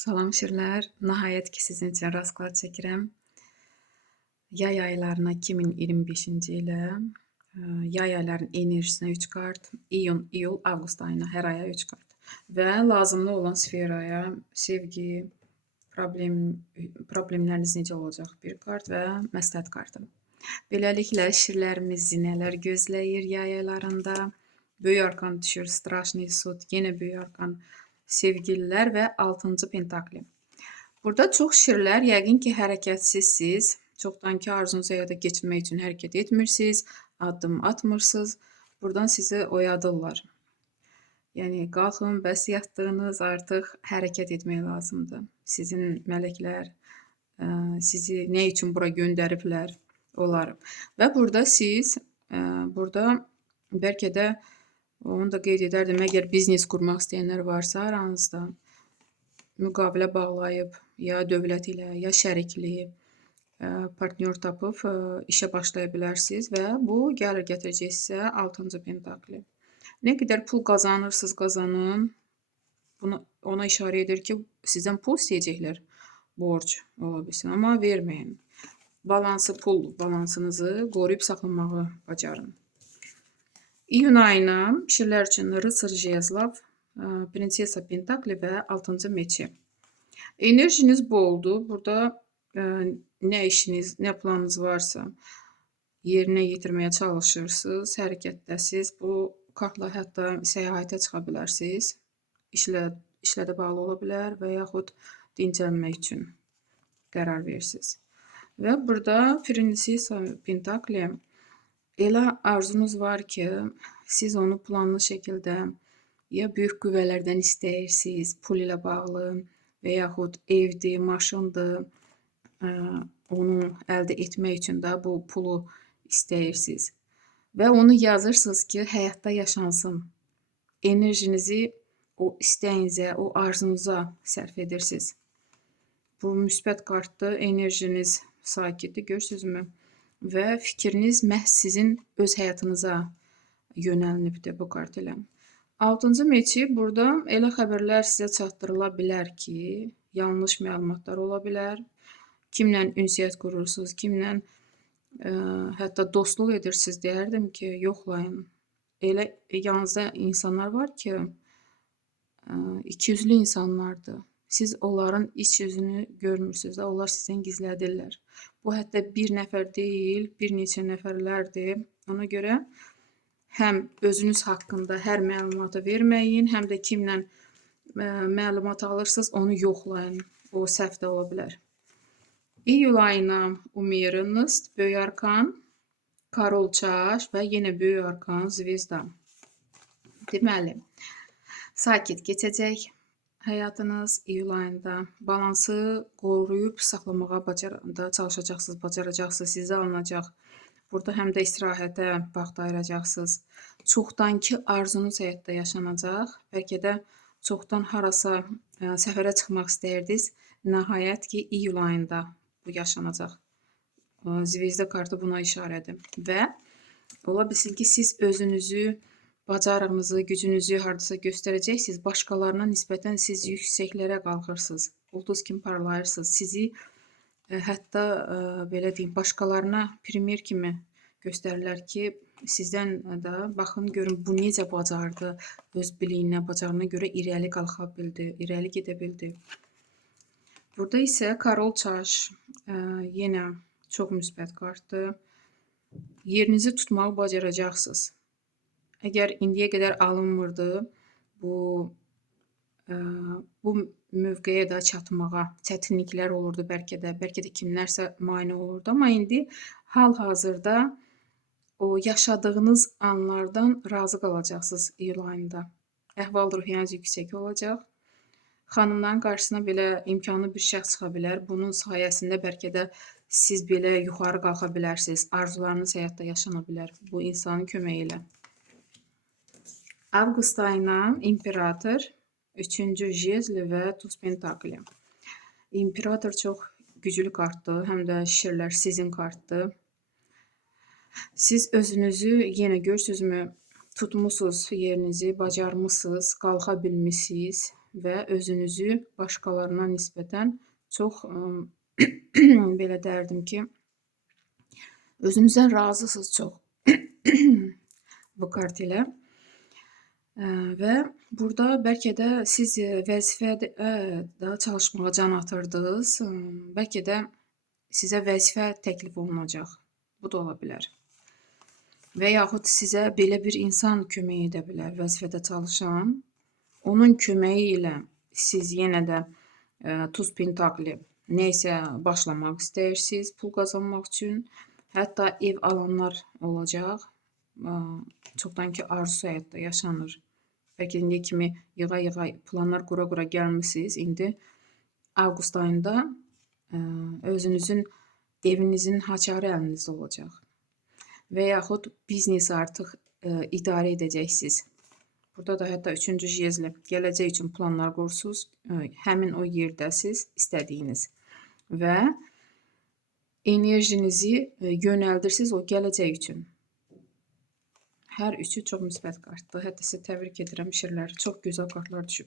Salam şirlər. Nəhayət ki, sizin üçün rasklad çəkirəm. Yay aylarına 2025-ci ilə yay aylarının enerjisinə 3 kart, iyun, iyul, avqust ayına hər aya 3 kart və lazımlı olan sferaya sevgi, problemləriniz necə olacaq 1 kart və məsləhət kartı. Beləliklə şirlərimizi nələr gözləyir yay aylarında? Böyük arkan düşür, Straşniy Sud, yenə böyük arkan, sevgililər və 6-cı pentakli. Burada çox şirlər yəqin ki, hərəkətsizsiniz. Çoxdankı arzunuzu həyata keçirmək üçün hərəkət etmirsiniz, addım atmırsınız. Buradan sizi oyadırlar. Yəni, qalxın, bəs yatdığınız, artıq hərəkət etmək lazımdır. Sizin mələklər sizi nə üçün bura göndəriblər, onlar. Və burada siz, burada bəlkə də onu da qeyd edərdim, əgər biznes qurmaq istəyənlər varsa aranızda, müqavilə bağlayıb, ya dövlət ilə, ya şərikli, partnyor tapıb işə başlaya bilərsiniz və bu gəlir gətirəcək sizə 6-cı pentakli. Nə qədər pul qazanırsınız, qazanın. Ona işarə edir ki, sizdən pul istəyəcəklər, borc ola bilsin, amma verməyin. Pul balansınızı qoruyub saxlamağı bacarın. İyun ayına şirlər üçün Rıtsır Jezlov, Prinsesa Pentakli və 6-cı meçi. Enerjiniz boldur. Burada nə işiniz, nə planınız varsa yerinə yetirməyə çalışırsınız, hərəkətdəsiniz. Bu kartla hətta səyahətə çıxa bilərsiniz. İşlə də bağlı ola bilər və yaxud dincəlmək üçün qərar verirsiniz. Və burada Prinsesa Pentakli elə arzunuz var ki, siz onu planlı şəkildə ya böyük qüvvələrdən istəyirsiniz, pul ilə bağlı və yaxud evdir, maşındır, onu əldə etmək üçün də bu pulu istəyirsiniz. Və onu yazırsınız ki, həyatda yaşansın. Enerjinizi o istəyinizə, o arzunuza sərf edirsiniz. Bu müsbət kartdır, enerjiniz sakitdir, görürsünüzmü? Və fikriniz məhz sizin öz həyatınıza yönəlinibdir bu kart ilə. 6-cı meçi, burada elə xəbərlər sizə çatdırıla bilər ki, yanlış məlumatlar ola bilər. Kimlə ünsiyyət qurursunuz, kimlə hətta dostluq edirsiniz, deyərdim ki, yoxlayın. Elə yanınızda insanlar var ki, ikiyüzlü insanlardır. Siz onların iç yüzünü görmürsünüz də, onlar sizdən gizlədirlər. Bu hətta bir nəfər deyil, bir neçə nəfərlərdir. Ona görə həm özünüz haqqında hər məlumatı verməyin, həm də kimlə məlumat alırsınız, onu yoxlayın. O səhv də ola bilər. İyul ayına Umiranist, böyük arkan, Karol Çaş və yenə böyük arkan Zvezda. Deməli, sakit keçəcək həyatınız iyul ayında. Balansı qoruyub saxlamağa çalışacaqsınız, bacaracaqsınız, sizə alınacaq. Burada həm də istirahətə vaxt ayıracaqsınız. Çoxdankı arzunuz həyatda yaşanacaq. Bəlkə də çoxdan harasa səfərə çıxmaq istəyirdiniz. Nəhayət ki, iyul ayında bu yaşanacaq. Zvezda kartı buna işarədir. Və ola bilsin ki, siz özünüzü, bacarığınızı, gücünüzü hardasa göstərəcəksiniz. Başqalarına nisbətən siz yüksəklərə qalxırsınız. Ulduz kimi parlayırsınız. Sizi hətta belə deyim, başqalarına primer kimi göstərirlər ki, sizdən də baxın, görün, bu necə bacardı, öz biliyinə, bacarığına görə irəli qalxa bildi, irəli gedə bildi. Burada isə Karol Çaş, yenə çox müsbət kartdır. Yerinizi tutmağı bacaracaqsınız. Əgər indiyə qədər alınmırdı, bu mövqeyə də çatmağa çətinliklər olurdu bəlkə də kimlərsə mane olurdu. Amma indi hal-hazırda o yaşadığınız anlardan razı qalacaqsınız iyul ayında. Əhval-ruhiyyəniz yüksək olacaq. Xanımların qarşısına belə imkanlı bir şəxs çıxa bilər. Bunun sayəsində bəlkə də siz belə yuxarı qalxa bilərsiniz. Arzularınız həyatda yaşana bilər bu insanın köməyi ilə. Avqust ayına İmperator, 3-cü Jezli və Tuz Pentakli. İmperator çox güclü kartdır, həm də şirlər sizin kartdır. Siz özünüzü yenə görürsünüzmü, tutmusunuz yerinizi, bacarmısınız, qalxa bilmişsiniz və özünüzü başqalarına nisbətən çox belə dərdim ki, özünüzdən razısınız çox bu kart ilə. Və burada bəlkə də siz vəzifədə daha çalışmağa can atırdınız. Bəlkə də sizə vəzifə təklif olunacaq. Bu da ola bilər. Və yaxud sizə belə bir insan kömək edə bilər, vəzifədə çalışan. Onun köməyi ilə siz yenə də Tuz Pentakli nəysə başlamaq istəyirsiniz pul qazanmaq üçün. Hətta ev alanlar olacaq. Çoxdan ki arzusu həyatda yaşanır. Bəlkə indiyə kimi yığa-yığa planlar qura-qura gəlmisiniz. İndi avqust ayında özünüzün evinizin haçarı əlinizdə olacaq. Və yaxud biznesi artıq idarə edəcəksiniz. Burada da hətta 3-cü jezli gələcək üçün planlar qurursunuz. Həmin o yerdəsiz istədiyiniz və enerjinizi yönəldirsiniz o gələcək üçün. Hər üçü çox müsbət kartdır. Hətta sizə təbrik edirəm işləri. Çox gözəl kartlar düşüb.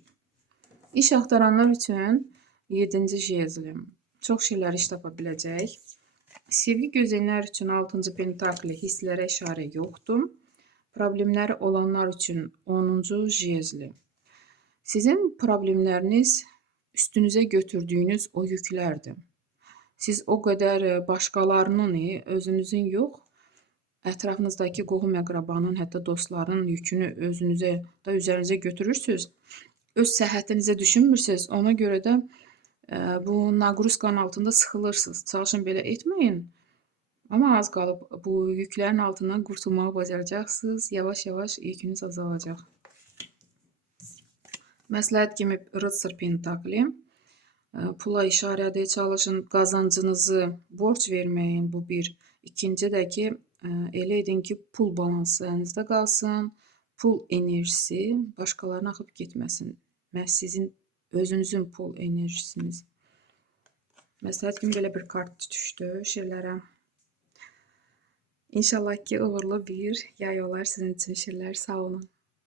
İş axtaranlar üçün 7-ci jezli. Çox şeylər iş tapa biləcək. Sevgi gözləyənlər üçün 6-cı Pentakli hisslərə işarə yoxdur. Problemləri olanlar üçün 10-cu jezli. Sizin problemləriniz üstünüzə götürdüyünüz o yüklərdir. Siz o qədər başqalarının, özünüzün yox, ətrafınızdakı qohum-əqrabanın, hətta dostların yükünü üzərinizə götürürsünüz. Öz səhhətinizə düşünmürsünüz. Ona görə də bu naqruzkanın altında sıxılırsınız. Çalışın belə etməyin. Amma az qalıb bu yüklərin altından qurtulmağı bacaracaqsınız. Yavaş-yavaş yükünüz azalacaq. Məsləhət kimi Rıtsır Pentakli. Pula işarədə çalışın. Qazancınızı borc verməyin. Bu bir. İkinci də ki, elə edin ki, pul balansı əlinizdə qalsın. Pul enerjisi başqalarına axıb getməsin. Məhz sizin özünüzün pul enerjisiniz. Məsləhət kimi belə bir kart düşdü şirlərə. İnşallah ki, uğurlu bir yay olar sizin üçün şirlər. Sağ olun.